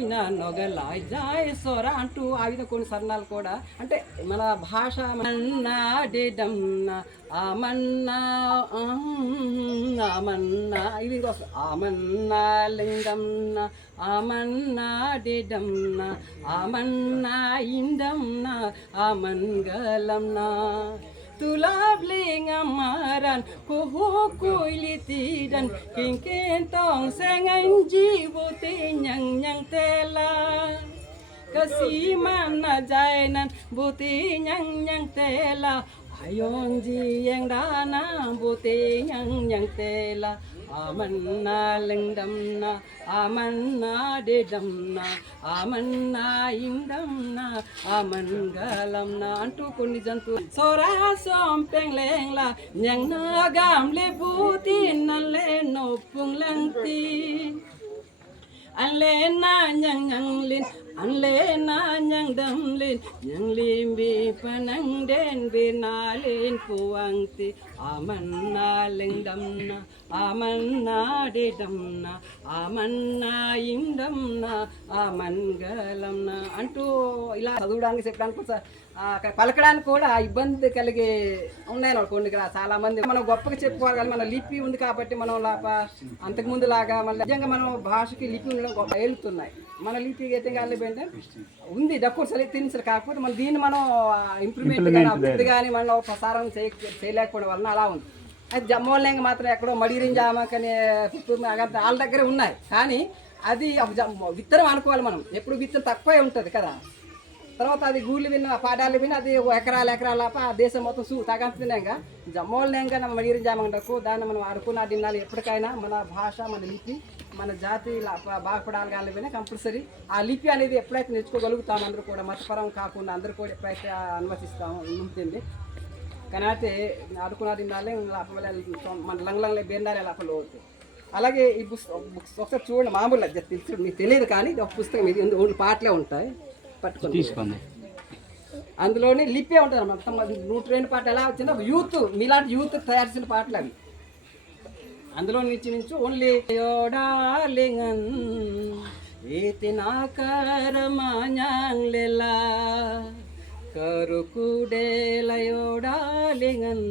నొగలాయ్ Joy Sora అంటూ ఆ విధంగా కొన్ని సరణాలు కూడా అంటే మన భాష మన్నా డేడమ్నా ఆమన్నా ఆమన్నా ఇది వస్తుంది ఆమన్నా లింగంనా ఆమన్నా డేడమ్నా ఆమన్నా ఇందమ్నా ఆమంగళంనా Tulabling amaran kuhukuyitidan kingkintong sengan jibuti nyang tela kasiman na jainan buti nyang tela ayong jiyang dana buti nyang tela amanna lingdamna amanna dedamna amanna indamna amangalamna అంటూ కొన్ని జంతువులు Sora సోంపెంగ్లెంగ్లా nyang nagam le buti nalle nopunglanti anle na nyang lin anle na nyang damlin nyang limbi panang den binalin puangti amanna lingdamna amanna dedamna amanna indamna amangalamna అంటూ ఇలా చదవడానికి చెప్పడానికి పలకడానికి కూడా ఇబ్బంది కలిగే ఉన్నాయి కొన్ని చాలా మంది మనం గొప్పగా చెప్పుకోవాలి కానీ మన లిపి ఉంది కాబట్టి మనం అంతకుముందు లాగా మళ్ళీ నిజంగా మనం భాషకి లిపి ఉండడం గొప్ప ఏలుతున్నాయి మన లిపి అయితే కలిపి ఉంది డక్కులు సరి తినిసలు కాకపోతే మన దీన్ని మనం ఇంప్రూవ్మెంట్ కానీ అభివృద్ధి కానీ మనం ప్రసారం చేయలేకపోవడం వలన అలా ఉంది అది జమ్మోళ్ళంగా మాత్రం ఎక్కడో మడిరింజామకని వాళ్ళ దగ్గర ఉన్నాయి కానీ అది విత్తనం అనుకోవాలి మనం ఎప్పుడు విత్తనం తక్కువే ఉంటుంది కదా తర్వాత అది గూళ్ళు విన్న పాడాలు విని అది ఎకరాల దేశం మొత్తం తగంతున్నాక జమ్మోళ్ళంగా మన మడిరింజామంటకు దాన్ని మనం ఆడుకున్న తినాలి ఎప్పటికైనా మన భాష మన లిపి మన జాతి బాగుపడాలి కానీ వినే కంపల్సరీ ఆ లిపి అనేది ఎప్పుడైతే నేర్చుకోగలుగుతాం అందరూ కూడా మతపరం కాకుండా అందరూ కూడా ఎప్పుడైతే అనుమతిస్తాము ఉంటుంది కానీ అయితే ఆడుకున్న తినాలి మన లంగ్లంగ్లే బేందాలే లోపల అవుతుంది అలాగే ఈ బుక్స్ ఒకసారి చూడండి మామూలు తెలుసు మీకు తెలియదు కానీ ఒక పుస్తకం ఇది ఓన్లీ పాటలే ఉంటాయి పట్టుకొని తీసుకోండి అందులోని లిపే ఉంటుంది మొత్తం 102 పాటలు ఎలా వచ్చిందో యూత్ మీలాంటి యూత్ తయారు చేసిన పాటలు అవి అందులో నుంచి ఓన్లీ యోడాలింగన్ ఏతినాకరమాన్యాంగ్లెలా కరుకుడేలయోడాలింగన్